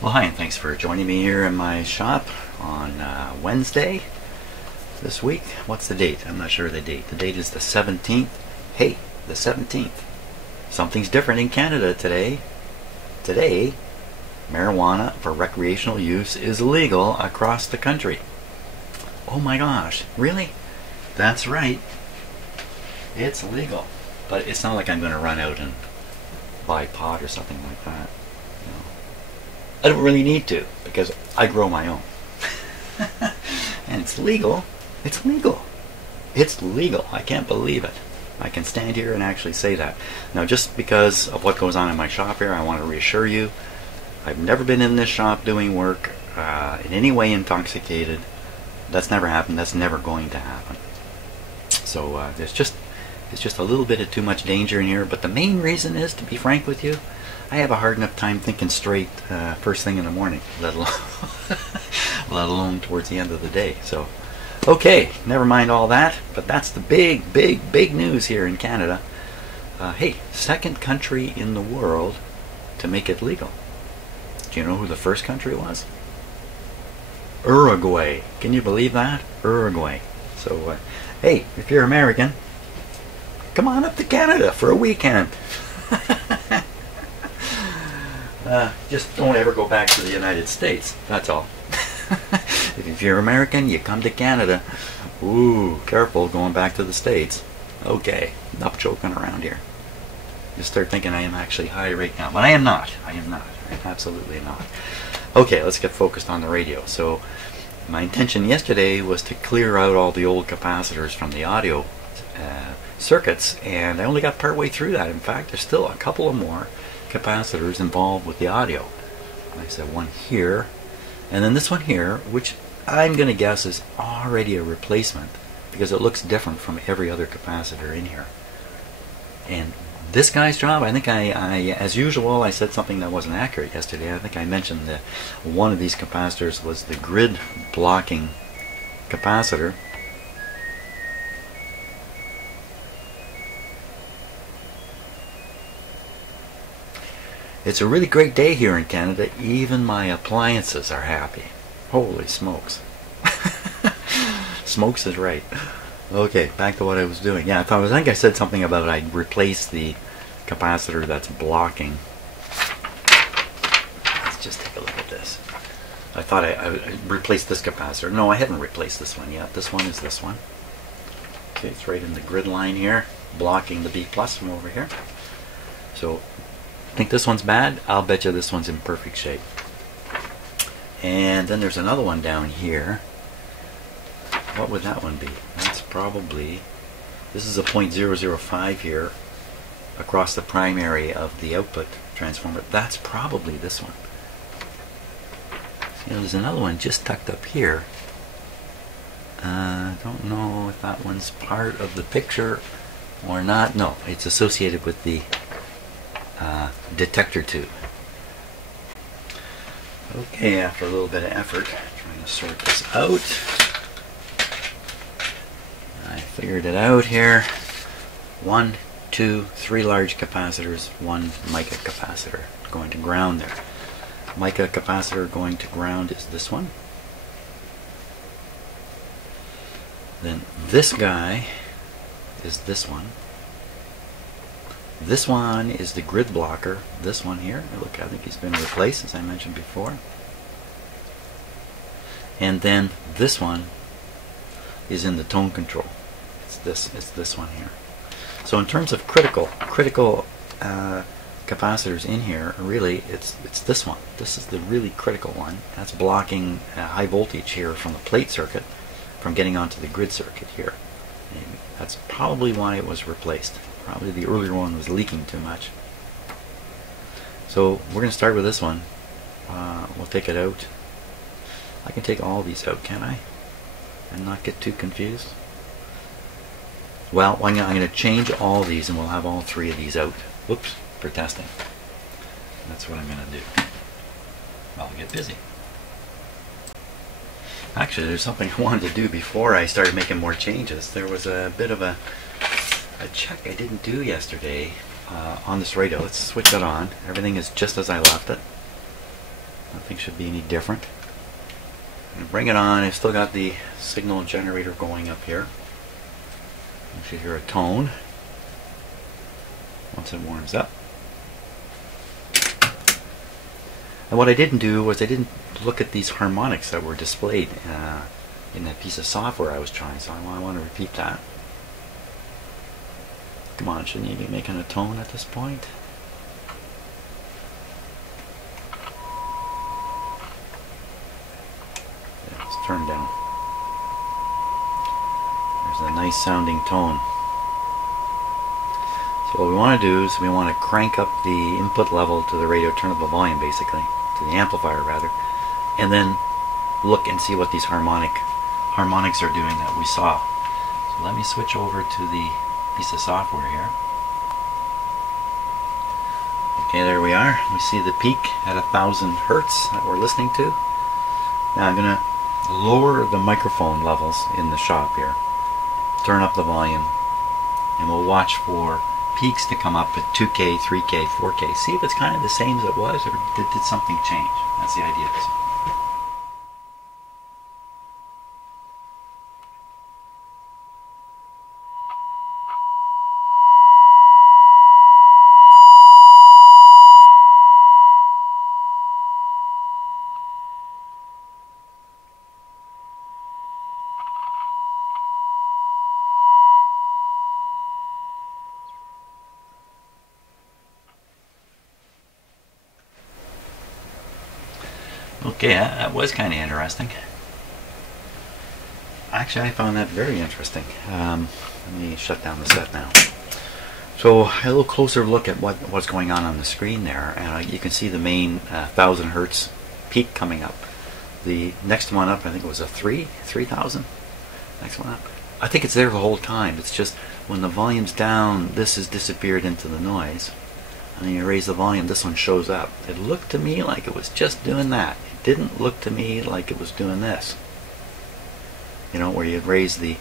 Well, hi, and thanks for joining me here in my shop on Wednesday this week. What's the date? I'm not sure of the date. The date is the 17th. Hey, the 17th. Something's different in Canada today. Today, marijuana for recreational use is legal across the country. Oh my gosh, really? That's right. It's legal. But it's not like I'm going to run out and buy pot or something like that. I don't really need to because I grow my own. And it's legal. It's legal. It's legal. I can't believe it. I can stand here and actually say that. Now, just because of what goes on in my shop here, I want to reassure you, I've never been in this shop doing work in any way intoxicated. That's never happened. That's never going to happen. So it's just a little bit of too much danger in here. But the main reason is, to be frank with you, I have a hard enough time thinking straight first thing in the morning, let alone towards the end of the day. So, okay, never mind all that. But that's the big news here in Canada. Hey, second country in the world to make it legal. Do you know who the first country was? Uruguay. Can you believe that? Uruguay. So, hey, if you're American, come on up to Canada for a weekend. Just don't ever go back to the United States. That's all. If you're American, you come to Canada. Ooh, careful going back to the States. Okay, enough joking around here. You start thinking I am actually high right now, but I am not. I am not. I'm absolutely not. Okay, let's get focused on the radio. So, my intention yesterday was to clear out all the old capacitors from the audio circuits, and I only got partway through that. In fact, there's still a couple of more capacitors involved with the audio. Like I said, one here, and then this one here, which I'm going to guess is already a replacement because it looks different from every other capacitor in here. And this guy's job, I think I as usual, I said something that wasn't accurate yesterday. I think I mentioned that one of these capacitors was the grid blocking capacitor. It's a really great day here in Canada. Even my appliances are happy. Holy smokes. Smokes is right. Okay, back to what I was doing. Yeah, I think I said something about I'd replace the capacitor that's blocking. Let's just take a look at this. I thought I replaced this capacitor. No, I haven't replaced this one yet. This one is this one. Okay, it's right in the grid line here, blocking the B plus from over here. So, think this one's bad? I'll bet you this one's in perfect shape. And then there's another one down here. What would that one be? That's probably, this is a 0.005 here across the primary of the output transformer. That's probably this one. You know, there's another one just tucked up here. I don't know if that one's part of the picture or not. No, it's associated with the detector tube. Okay, after a little bit of effort trying to sort this out, I figured it out here. 1, 2, 3 large capacitors, 1 mica capacitor going to ground there. Mica capacitor going to ground is this one. Then this guy is this one. This one is the grid blocker. This one here, look, I think he's been replaced, as I mentioned before. And then this one is in the tone control. It's this one here. So in terms of critical capacitors in here, really, it's this one. This is the really critical one. That's blocking high voltage here from the plate circuit from getting onto the grid circuit here. And that's probably why it was replaced. Probably the earlier one was leaking too much. So we're going to start with this one. We'll take it out. I can take all these out, can I? And not get too confused? Well, I'm going to change all these and we'll have all 3 of these out. Whoops, for testing. That's what I'm going to do. I'll get busy. Actually, there's something I wanted to do before I started making more changes. There was a bit of a check I didn't do yesterday on this radio. Let's switch it on. Everything is just as I left it. Nothing should be any different. Bring it on. I've still got the signal generator going up here. You should hear a tone once it warms up. And what I didn't do was I didn't look at these harmonics that were displayed in that piece of software I was trying, so I want to repeat that. Come on, shouldn't you be making a tone at this point? Yeah, let's turn down. There's a nice sounding tone. So what we want to do is we want to crank up the input level to the radio, turn up the volume basically, to the amplifier rather, and then look and see what these harmonics are doing that we saw. So let me switch over to the piece of software here. Okay, there we are. We see the peak at 1,000 hertz that we're listening to. Now I'm going to lower the microphone levels in the shop here, turn up the volume, and we'll watch for peaks to come up at 2K, 3K, 4K. See if it's kind of the same as it was, or did something change? That's the idea. Okay, that was kind of interesting. Actually, I found that very interesting. Let me shut down the set now. So a little closer look at what's going on the screen there. You can see the main 1,000 hertz peak coming up. The next one up, I think it was a 3,000. Next one up. I think it's there the whole time. It's just when the volume's down, this has disappeared into the noise. And then you raise the volume, this one shows up. It looked to me like it was just doing that. It didn't look to me like it was doing this. You know, where you raise the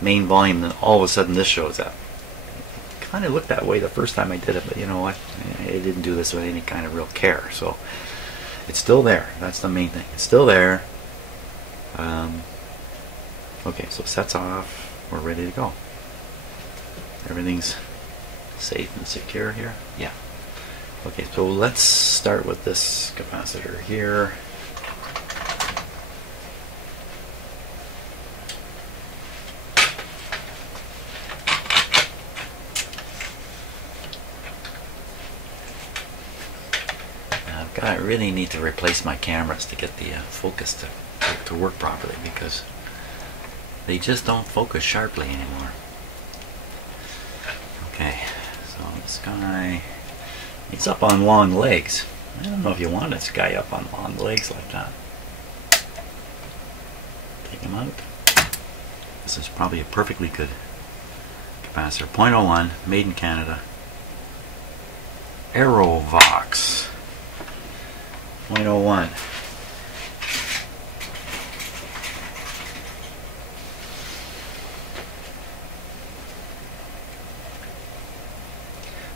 main volume, then all of a sudden this shows up. It kind of looked that way the first time I did it, but you know what? I didn't do this with any kind of real care. So it's still there. That's the main thing. It's still there. Okay, so set's off. We're ready to go. Everything's safe and secure here. Yeah. Okay, so let's start with this capacitor here. I really need to replace my cameras to get the focus to work properly, because they just don't focus sharply anymore. Okay, so this guy, he's up on long legs. I don't know if you want this guy up on long legs like that. Take him out. This is probably a perfectly good capacitor. 0.01, made in Canada. Aerovox. 0.01.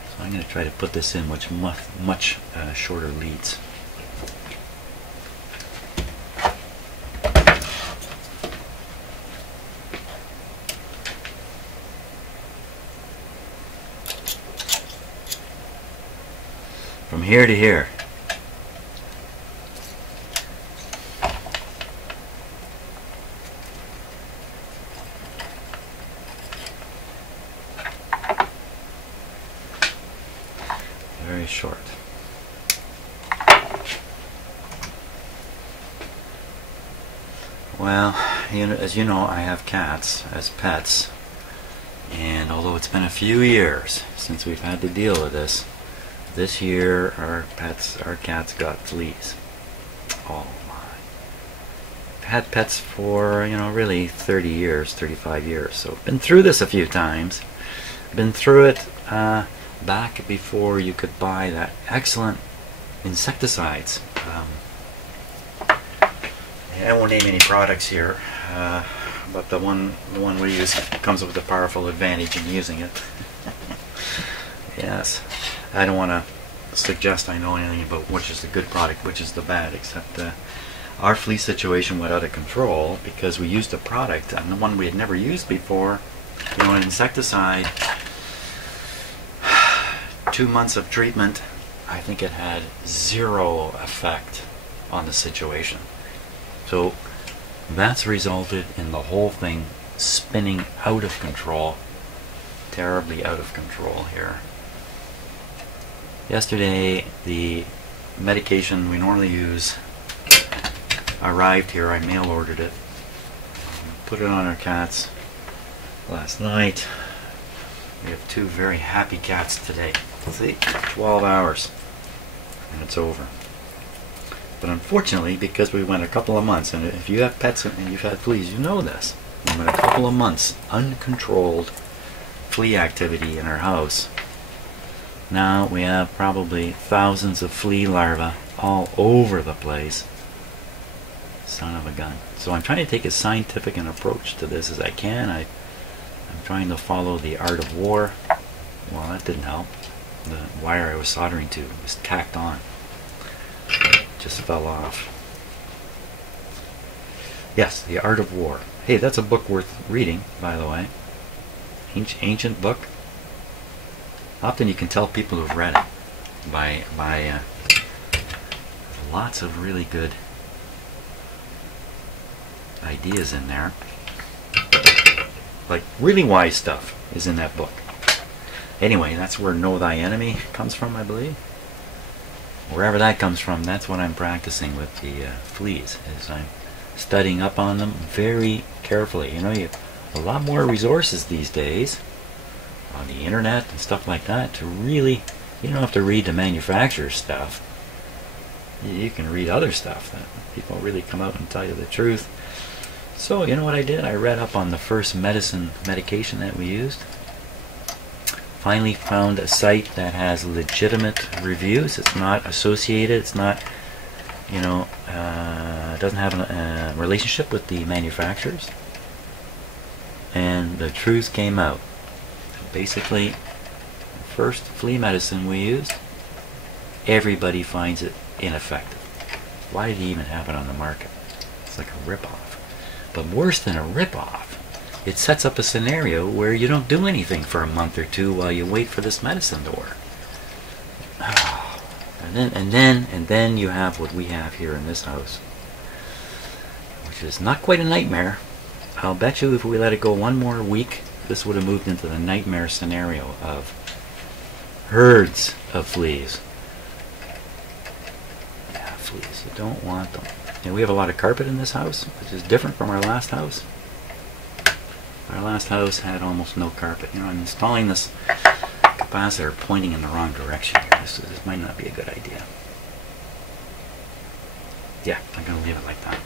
So I'm going to try to put this in much shorter leads. From here to here. Very short. Well, as you know, I have cats as pets, and although it's been a few years since we've had to deal with this year our cats got fleas. Oh my. I've had pets for, really 30 years, 35 years, so been through this a few times. Been through it back before you could buy that excellent insecticides. I won't name any products here, but the one we use comes with a powerful advantage in using it. Yes, I don't want to suggest I know anything about which is the good product, which is the bad, except our flea situation went out of control because we used a product, and the one we had never used before, an insecticide. 2 months of treatment, I think it had zero effect on the situation. So that's resulted in the whole thing spinning out of control, terribly out of control here. Yesterday, the medication we normally use arrived here. I mail ordered it, put it on our cats last night. We have 2 very happy cats today. See, 12 hours and it's over. But unfortunately, because we went a couple of months, and if you have pets and you've had fleas, you know this. We went a couple of months uncontrolled flea activity in our house. Now we have probably thousands of flea larvae all over the place. Son of a gun. So I'm trying to take as scientific an approach to this as I can. I'm trying to follow the art of war. Well, that didn't help. The wire I was soldering to was tacked on. Just fell off. Yes, The Art of War. Hey, that's a book worth reading, by the way. Ancient book. Often you can tell people who've read it by lots of really good ideas in there. Like really wise stuff is in that book. Anyway, that's where Know Thy Enemy comes from, I believe. Wherever that comes from, that's what I'm practicing with the fleas, is I'm studying up on them very carefully. You have a lot more resources these days on the internet and stuff like that to really, you don't have to read the manufacturer's stuff. You can read other stuff that people really come out and tell you the truth. So, you know what I did? I read up on the first medication that we used. Finally found a site that has legitimate reviews. It's not associated. It's not, doesn't have a relationship with the manufacturers. And the truth came out. Basically, the first flea medicine we used, everybody finds it ineffective. Why did he even have it on the market? It's like a ripoff. But worse than a ripoff, it sets up a scenario where you don't do anything for a month or 2 while you wait for this medicine to work. And then you have what we have here in this house, which is not quite a nightmare. I'll bet you if we let it go 1 more week, this would have moved into the nightmare scenario of herds of fleas. Yeah, fleas. You don't want them. And we have a lot of carpet in this house, which is different from our last house. Our last house had almost no carpet. I'm installing this capacitor pointing in the wrong direction here. This might not be a good idea. Yeah, I'm going to leave it like that.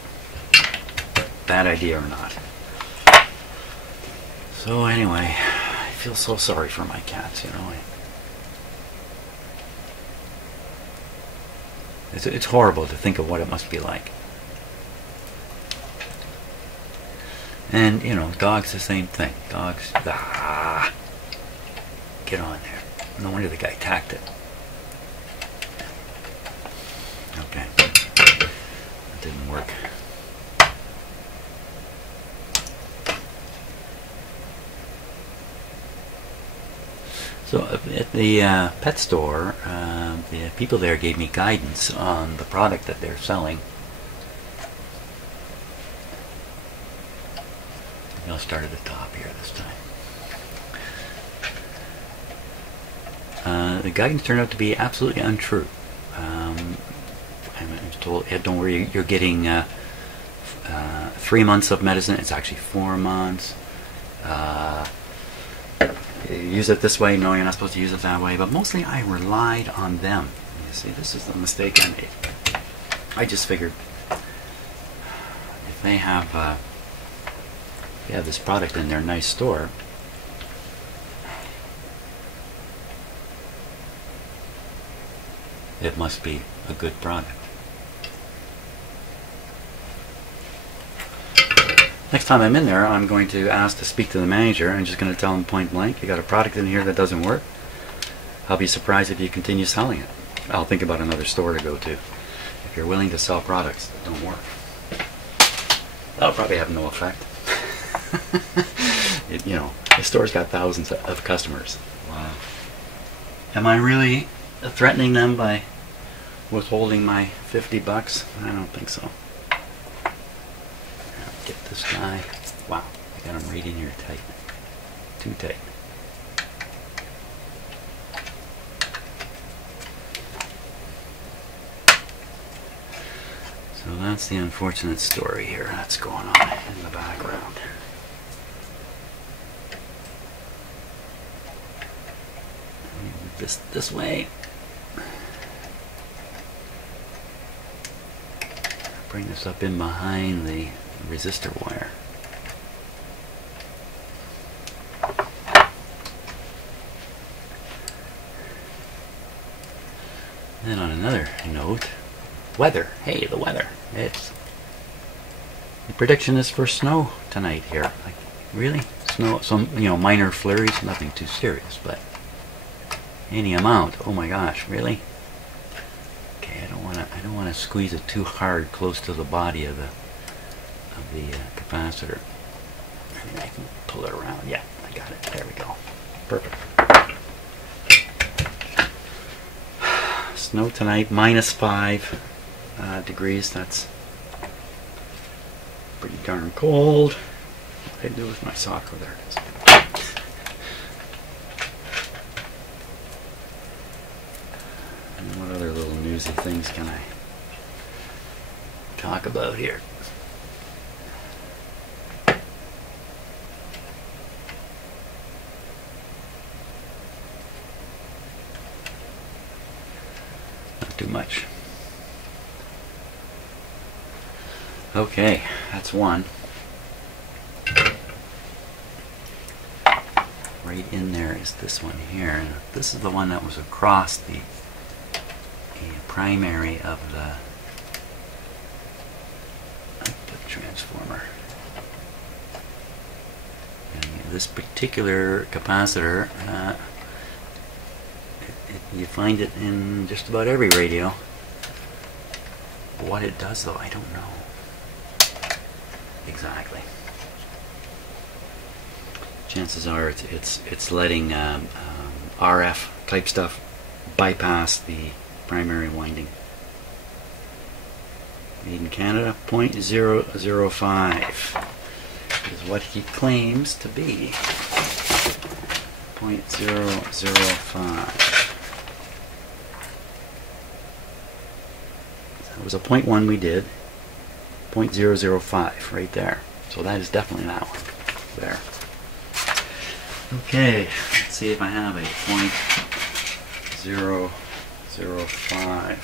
Bad idea or not. So anyway, I feel so sorry for my cats, It's horrible to think of what it must be like. And, dogs the same thing. Dogs, get on there. No wonder the guy tacked it. Okay. That didn't work. So at the pet store, the people there gave me guidance on the product that they're selling. I'll start at the top here this time. The guidance turned out to be absolutely untrue. I was told, don't worry, you're getting 3 months of medicine. It's actually 4 months. You use it this way. No, you're not supposed to use it that way. But mostly I relied on them. You see, this is the mistake I made. I just figured if they have this product in their nice store, it must be a good product. Next time I'm in there, I'm going to ask to speak to the manager. I'm just going to tell him point blank, you got a product in here that doesn't work. I'll be surprised if you continue selling it. I'll think about another store to go to. If you're willing to sell products that don't work, that'll probably have no effect. You know, the store's got thousands of customers. Wow. Am I really threatening them by withholding my $50? I don't think so. Get this guy. Wow, I got him right in here tight. Too tight. So that's the unfortunate story here that's going on in the background. Move this way. Bring this up in behind the resistor wire. Then on another note, weather. Hey, the weather. The prediction is for snow tonight here. Like, really? Snow, some, you know, minor flurries, nothing too serious, but any amount. Oh my gosh, really? Okay, I don't want to squeeze it too hard close to the body of the capacitor. Maybe I can pull it around. Yeah, I got it. There we go. Perfect. Snow tonight, -5 degrees. That's pretty darn cold. What did I do with my sock? Oh, there it is. And what other little newsy things can I talk about here? Not too much. Okay, that's one. Right in there is this one here. And this is the one that was across the primary of the output transformer. And this particular capacitor, you find it in just about every radio. What it does, though, I don't know exactly. Chances are it's letting RF type stuff bypass the primary winding. Made in Canada, 0.005 is what he claims to be. 0.005. That was a 0.1 we did. 0.005 right there. So that is definitely that one. There. Okay, let's see if I have a 0.005.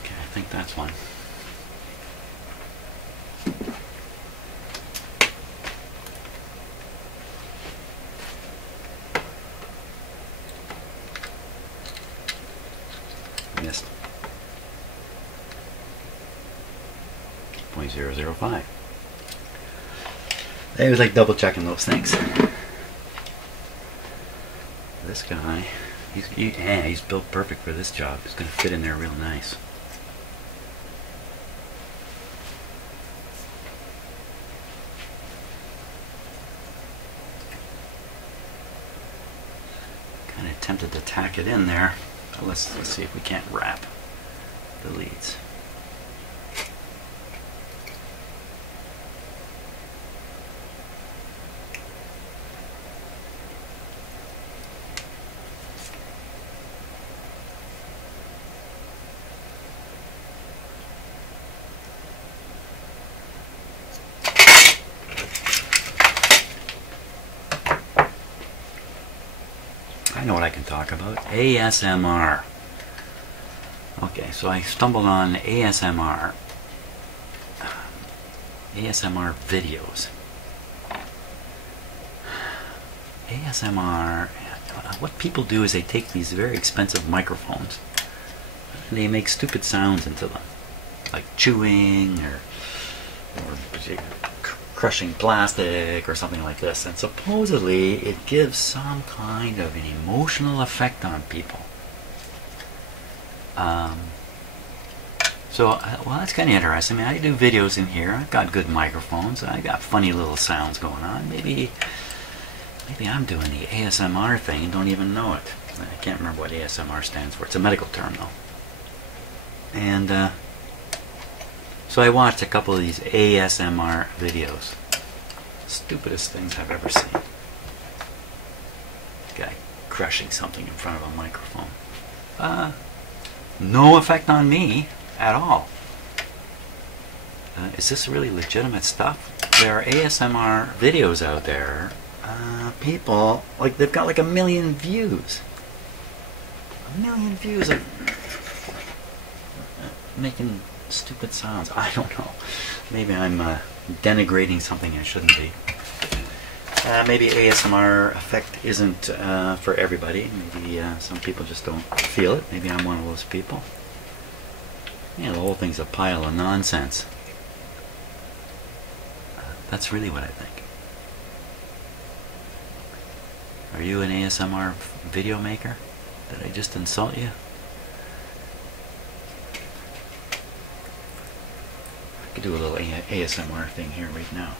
Okay, I think that's one. Missed. 0.005. I was like double checking those things. This guy, he's built perfect for this job. He's going to fit in there real nice. Kind of tempted to tack it in there. But let's see if we can't wrap the leads. I know what I can talk about. ASMR. Okay, so I stumbled on ASMR. ASMR videos. ASMR, what people do is they take these very expensive microphones and they make stupid sounds into them. Like chewing or crushing plastic or something like this, and supposedly it gives some kind of an emotional effect on people. Well, that's kind of interesting. I mean, I do videos in here. I've got good microphones. I got funny little sounds going on. Maybe I'm doing the ASMR thing and don't even know it. I can't remember what ASMR stands for. It's a medical term, though. And so I watched a couple of these ASMR videos. Stupidest things I've ever seen. Guy crushing something in front of a microphone. No effect on me at all. Is this really legitimate stuff? There are ASMR videos out there. People, like, they've got like 1 million views. 1 million views of making stupid sounds. I don't know. Maybe I'm denigrating something I shouldn't be. Maybe ASMR effect isn't for everybody. Maybe some people just don't feel it. Maybe I'm one of those people. Yeah, the whole thing's a pile of nonsense. That's really what I think. Are you an ASMR video maker? Did I just insult you? I could do a little ASMR thing here right now.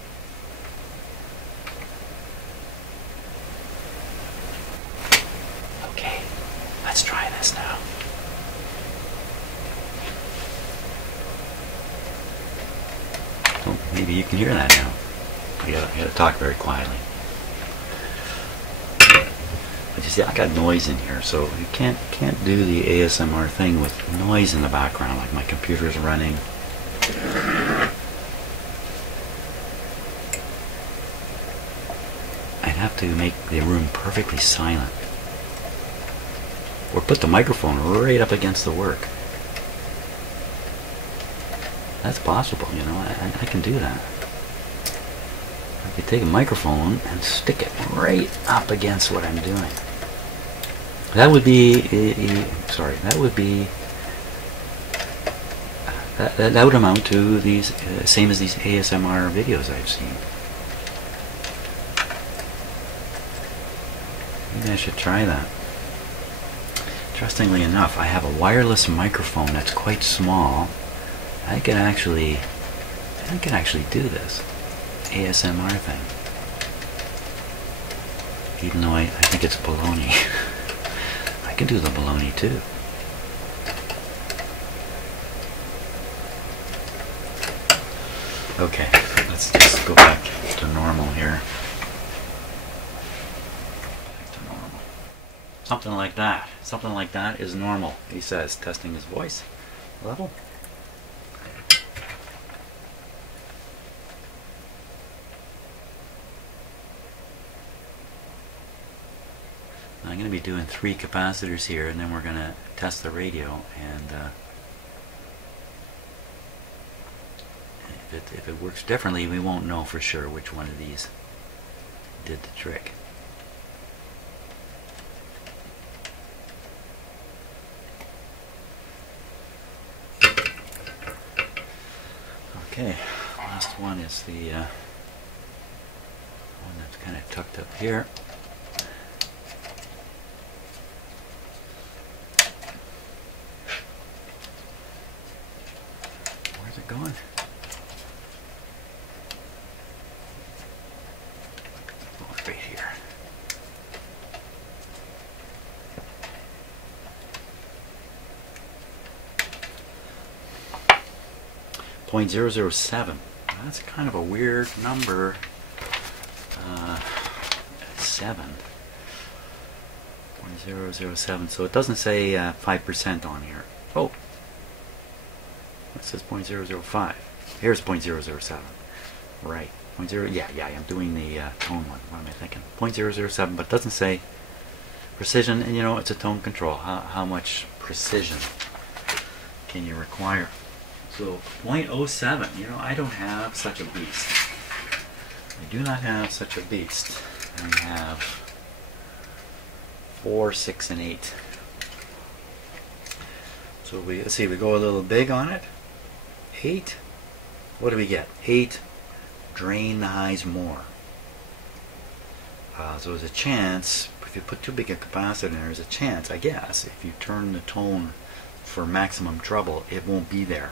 Okay, let's try this now. Oh, maybe you can hear that now. I gotta talk very quietly. But you see, I got noise in here, so you can't do the ASMR thing with noise in the background, like my computer's running. I'd have to make the room perfectly silent, or put the microphone right up against the work. That's possible, you know. I can do that. I could take a microphone and stick it right up against what I'm doing. That would be, that would amount to these, same as these ASMR videos I've seen. Maybe I should try that. Interestingly enough, I have a wireless microphone that's quite small. I can actually do this ASMR thing, even though I think it's baloney. I can do the baloney too. Okay, let's just go back to normal here. Back to normal. Something like that. Something like that is normal, he says, testing his voice level. I'm going to be doing 3 capacitors here, and then we're going to test the radio, and if it works differently, we won't know for sure which one of these did the trick. Okay, last one is the one that's kind of tucked up here. Where's it going? Oh, right here. .007. That's kind of a weird number. 7. .007. So it doesn't say 5% on here. Oh, it says .005. Here's .007. Right. Yeah, I'm doing the tone one. What am I thinking? .007, but it doesn't say precision, and you know, it's a tone control. How much precision can you require? So .07, you know, I don't have such a beast. I do not have such a beast. I have 4, 6, and 8. So let's see, we go a little big on it. 8. What do we get? 8 drain the highs more. So there's a chance, if you put too big a capacitor in, there's a chance, I guess, if you turn the tone for maximum treble, it won't be there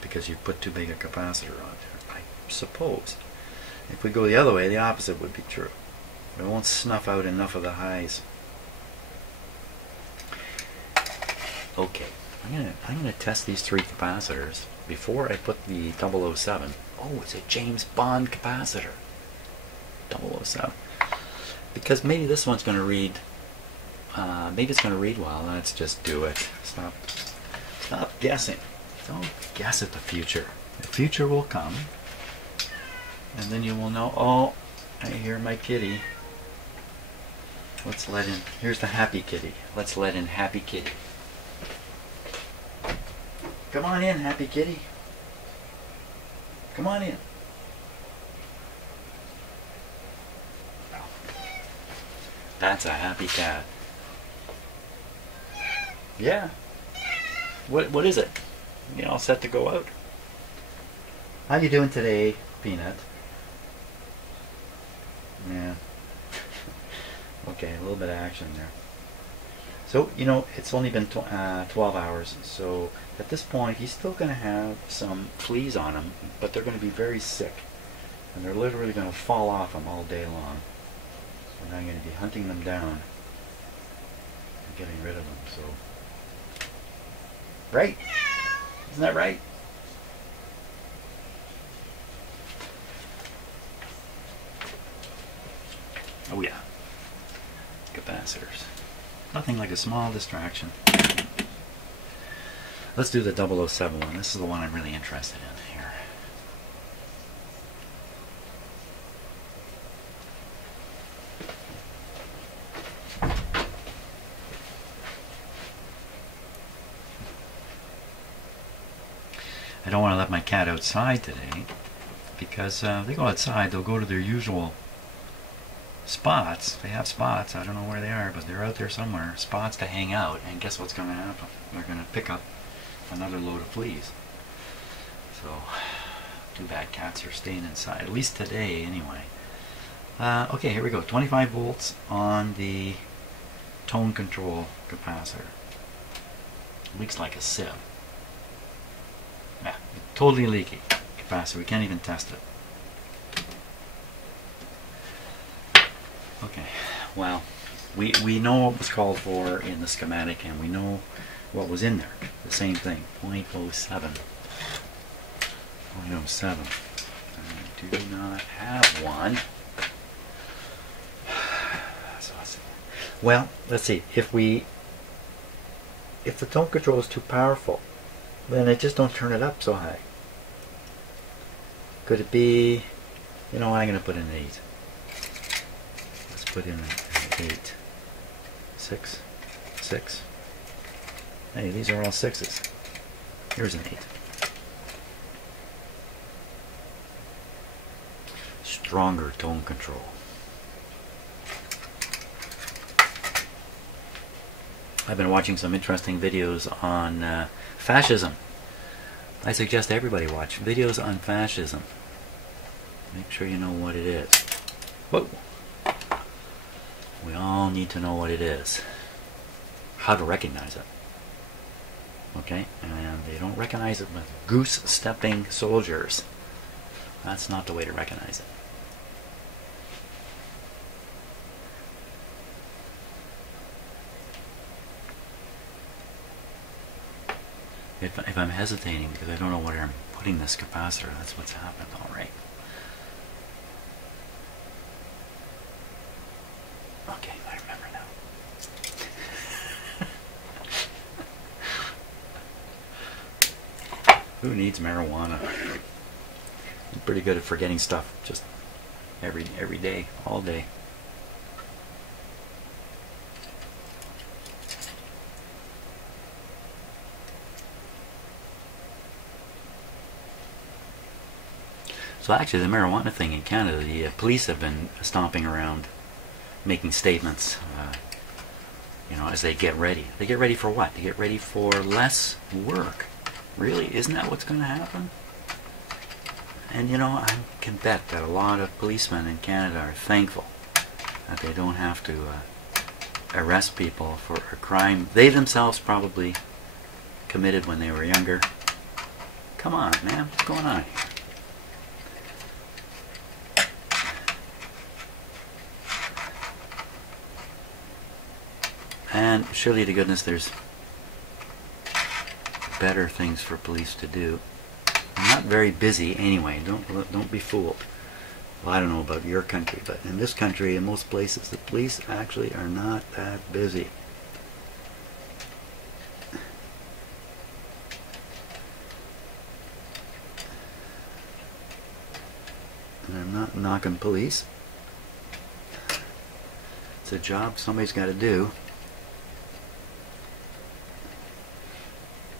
because you put too big a capacitor on there, I suppose. If we go the other way, the opposite would be true. It won't snuff out enough of the highs. Okay, I'm gonna test these three capacitors before I put the 007. Oh, it's a James Bond capacitor. 007. Because maybe this one's going to read, maybe it's going to read well. Let's just do it. Stop guessing. Don't guess at the future. The future will come, and then you will know, oh, I hear my kitty. Let's let in, here's the happy kitty. Let's let in happy kitty. Come on in, happy kitty. Come on in. That's a happy cat. Yeah. What is it? You all set to go out? How you doing today, Peanut? Yeah. Okay, a little bit of action there. So, you know, it's only been 12 hours, so at this point he's still going to have some fleas on him, but they're going to be very sick. And they're literally going to fall off him all day long. And I'm going to be hunting them down and getting rid of them, so... Right? Isn't that right? Oh yeah. Capacitors. Nothing like a small distraction. Let's do the 007 one. This is the one I'm really interested in here. I don't want to let my cat outside today because they go outside, they'll go to their usual spots. They have spots, I don't know where they are, but they're out there somewhere, spots to hang out, and guess what's going to happen? They're going to pick up another load of fleas. So, too bad cats are staying inside, at least today anyway. Okay, here we go, 25 volts on the tone control capacitor. Leaks like a sieve. Yeah, totally leaky capacitor, we can't even test it. Okay, well, we know what was called for in the schematic, and we know what was in there. The same thing, 0.07. 0.07. I do not have one. So let's see. Well, let's see. If the tone control is too powerful, then I just don't turn it up so high. Could it be, you know, I'm going to put in an 8. Let's put in an 8. 6. 6. Hey, these are all 6s. Here's an 8. Stronger tone control. I've been watching some interesting videos on fascism. I suggest everybody watch videos on fascism. Make sure you know what it is. Whoa! We all need to know what it is. How to recognize it. Okay? And they don't recognize it with goose-stepping soldiers. That's not the way to recognize it. If I'm hesitating because I don't know where I'm putting this capacitor, that's what's happened, alright. Okay, I remember now. Who needs marijuana? I'm pretty good at forgetting stuff just every day, all day. So actually the marijuana thing in Canada, the police have been stomping around making statements, you know, as they get ready. They get ready for what? They get ready for less work. Really? Isn't that what's going to happen? And you know, I can bet that a lot of policemen in Canada are thankful that they don't have to arrest people for a crime they themselves probably committed when they were younger. Come on, man, what's going on here? And surely to goodness there's better things for police to do. I'm not very busy anyway, don't be fooled. Well, I don't know about your country, but in this country, in most places, the police actually are not that busy. And I'm not knocking police. It's a job somebody's got to do.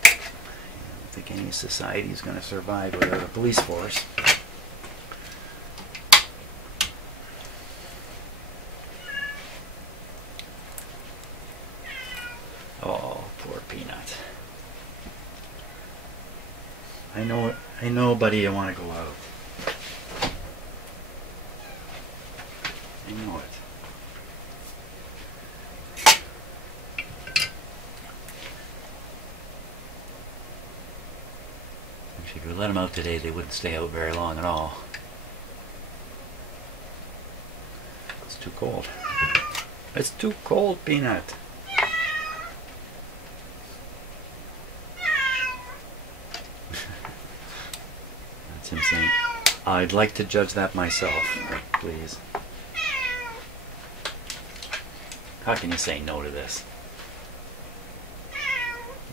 I don't think any society is going to survive without a police force. Oh, poor Peanut. I know, buddy, I want to go out. I know it. Actually, if we let them out today, they wouldn't stay out very long at all. It's too cold. It's too cold, Peanut. That's him saying, I'd like to judge that myself, please. How can you say no to this?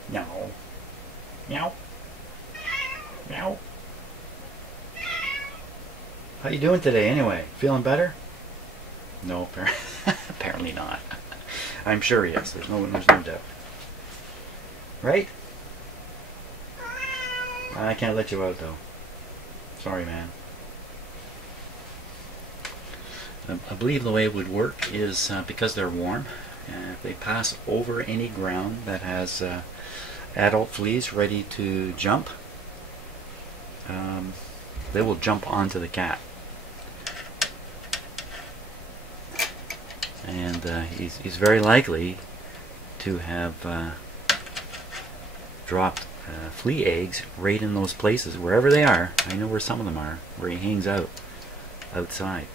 No. Meow. Meow. How you doing today anyway? Feeling better? No, apparently not. I'm sure he is. There's no doubt. Right? I can't let you out though. Sorry, man. I believe the way it would work is because they're warm, if they pass over any ground that has adult fleas ready to jump, they will jump onto the cat. And he's very likely to have dropped flea eggs right in those places, wherever they are. I know where some of them are, where he hangs out outside.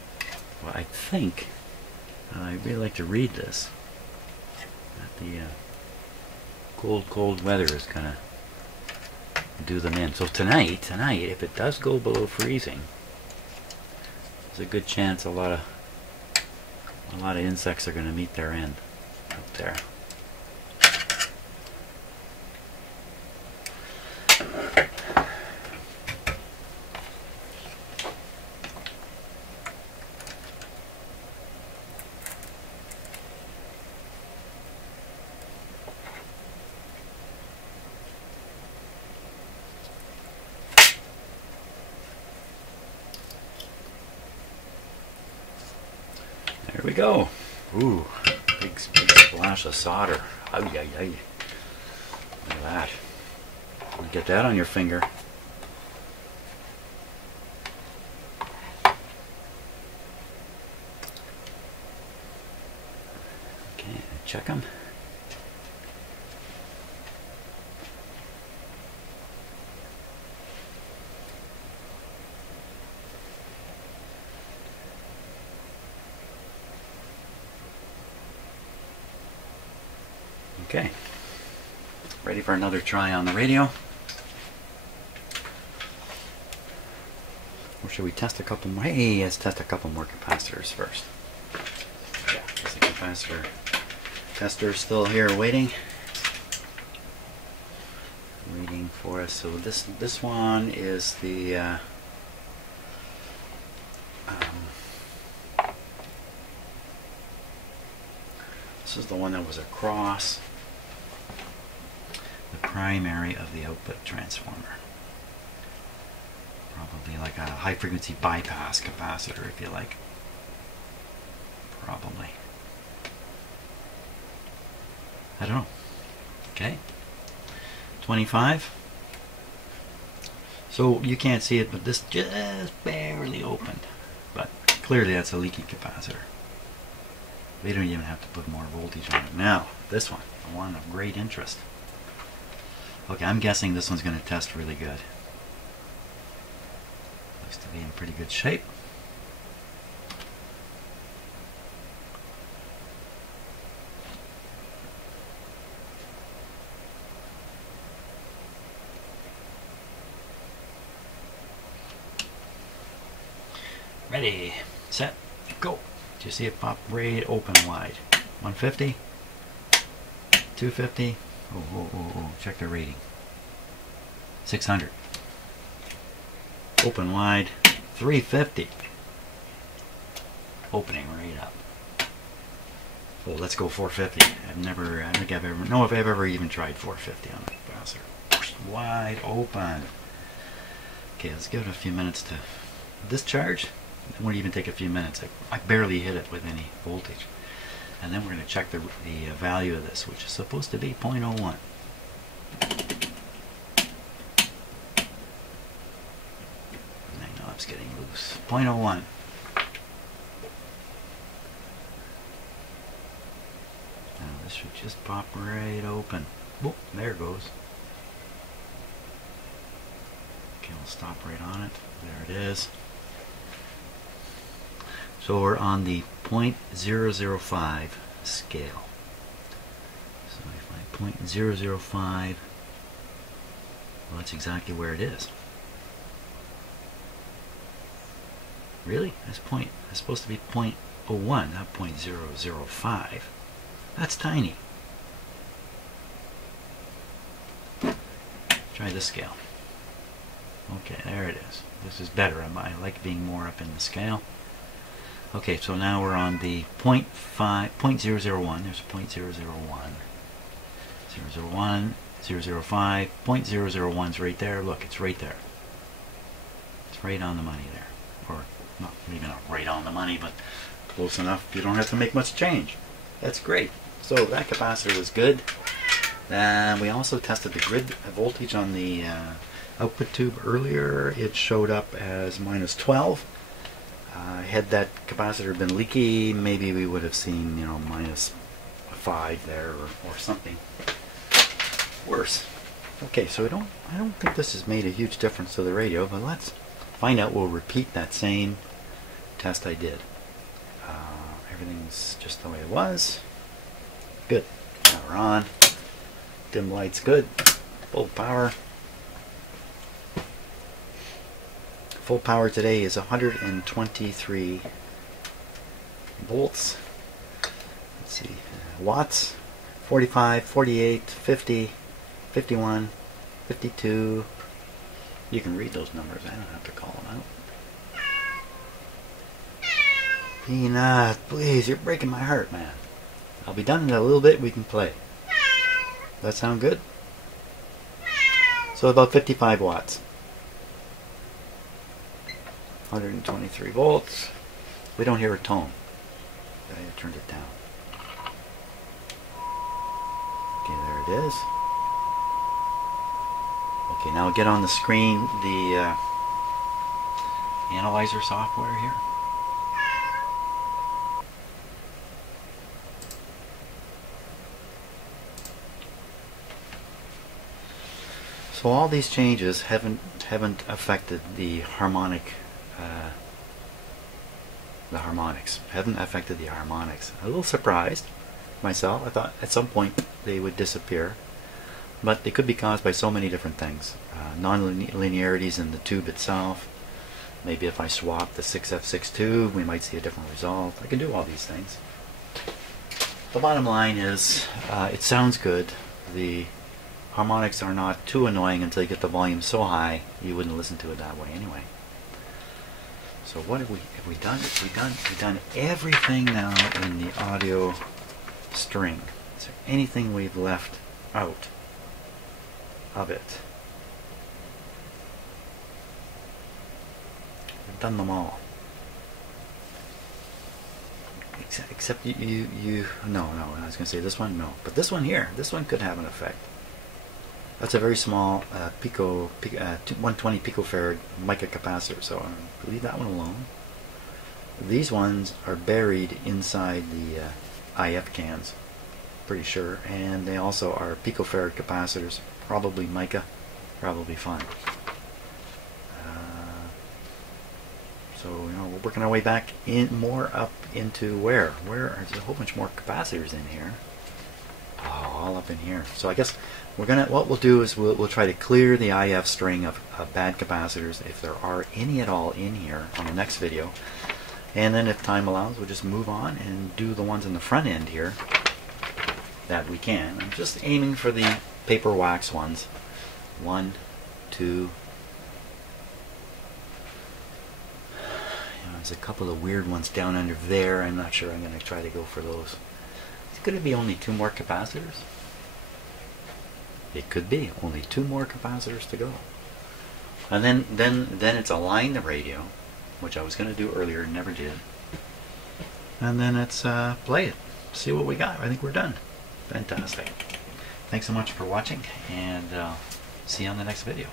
Well, I think I'd really like to read this. That the cold weather is gonna do them in. So tonight, if it does go below freezing, there's a good chance a lot of insects are gonna meet their end out there. There we go. Ooh, big splash of solder. Ay, ay, ay. Look at that. Get that on your finger. Okay, check them. Okay, ready for another try on the radio. Or should we test a couple more? Hey, let's test a couple more capacitors first. Yeah, there's the capacitor tester still here waiting for us. So this one is the this is the one that was across the primary of the output transformer. Probably like a high frequency bypass capacitor, if you like. Probably. I don't know. Okay. 25. So you can't see it, but this just barely opened. But clearly that's a leaky capacitor. We don't even have to put more voltage on it. Now, this one, the one of great interest. Okay, I'm guessing this one's going to test really good. Looks to be in pretty good shape. Ready, set, go. Did you see it pop right open wide? 150, 250. Oh, check the rating. 600. Open wide, 350. Opening right up. Oh, let's go 450. I don't think I've ever even tried 450 on a capacitor. Wide open. Okay, let's give it a few minutes to discharge. It won't even take a few minutes. I barely hit it with any voltage. And then we're going to check the value of this, which is supposed to be 0.01. My knob's getting loose. 0.01. Now this should just pop right open. Whoop, there it goes. Okay, we'll stop right on it. There it is. So we're on the 0.005 scale. So if I 0.005, well, that's exactly where it is. Really? That's supposed to be 0.01, not 0.005. That's tiny. Try this scale. Okay, there it is. This is better. I like being more up in the scale. Okay, so now we're on the 0.001. There's 0.001. 001, 005, 0.001's right there. Look, it's right there. It's right on the money there. Or not even right on the money, but close enough. You don't have to make much change. That's great. So that capacitor was good. We also tested the grid voltage on the output tube earlier. It showed up as -12. Had that capacitor been leaky, maybe we would have seen, -5 there or something worse. Okay, so I don't think this has made a huge difference to the radio, but let's find out. We'll repeat that same test I did. Everything's just the way it was. Good. Now we're on. Dim light's good. Full power. Full power today is 123 volts. Let's see, watts, 45, 48, 50, 51, 52. You can read those numbers. I don't have to call them out. Peanut, please, you're breaking my heart, man. I'll be done in a little bit. We can play. That sound good? So about 55 watts. 123 volts. We don't hear a tone. I turned it down. Okay, there it is. Okay, now get on the screen the analyzer software here. So all these changes haven't affected the harmonics. Haven't affected the harmonics. A little surprised myself. I thought at some point they would disappear, but they could be caused by so many different things. Non-linearities in the tube itself. Maybe if I swap the 6F6 tube, we might see a different result. I can do all these things. The bottom line is, it sounds good. The harmonics are not too annoying until you get the volume so high you wouldn't listen to it that way anyway. So what have we done? We've done everything now in the audio string. Is there anything we've left out of it? We've done them all. Except you no, I was going to say this one, no. But this one here, this one could have an effect. That's a very small 120 picofarad mica capacitor, so I'll leave that one alone. These ones are buried inside the IF cans, pretty sure, and they also are picofarad capacitors, probably mica, probably fine. So we're working our way back in more up into where there's a whole bunch more capacitors in here. Oh, all up in here. So I guess what we'll do is we'll try to clear the IF string of bad capacitors, if there are any at all in here, on the next video. And then if time allows, we'll just move on and do the ones in the front end here that we can. I'm just aiming for the paper wax ones. 1, 2. There's a couple of weird ones down under there. I'm not sure I'm going to try to go for those. It's going to be only 2 more capacitors. It could be only 2 more capacitors to go. And then it's align the radio, which I was going to do earlier and never did. And then it's play it. See what we got. I think we're done. Fantastic. Thanks so much for watching, and see you on the next video.